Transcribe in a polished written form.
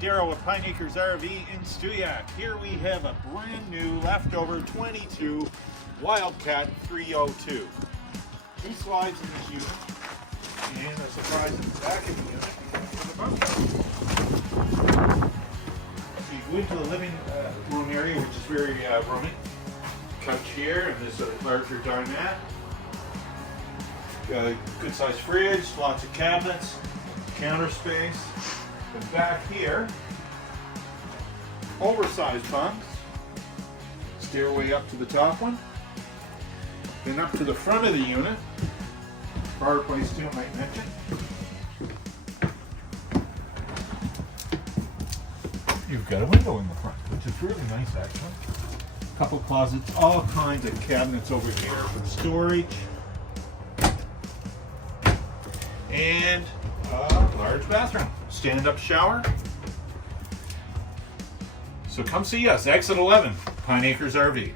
Darryl with Pine Acres RV in Stuyak. Here we have a brand new leftover 22 Wildcat 302. Two slides in this unit, and a surprise in the back of the unit for the bunk. So you go into the living room area, which is very roomy. Couch here, and there's a larger dinette. Good sized fridge, lots of cabinets, counter space. And back here, oversized bunks, stairway up to the top one, then up to the front of the unit, fireplace too, I might mention. You've got a window in the front, which is really nice actually. Couple closets, all kinds of cabinets over here for storage. And a large bathroom, stand-up shower. So come see us, exit 11, Pine Acres RV.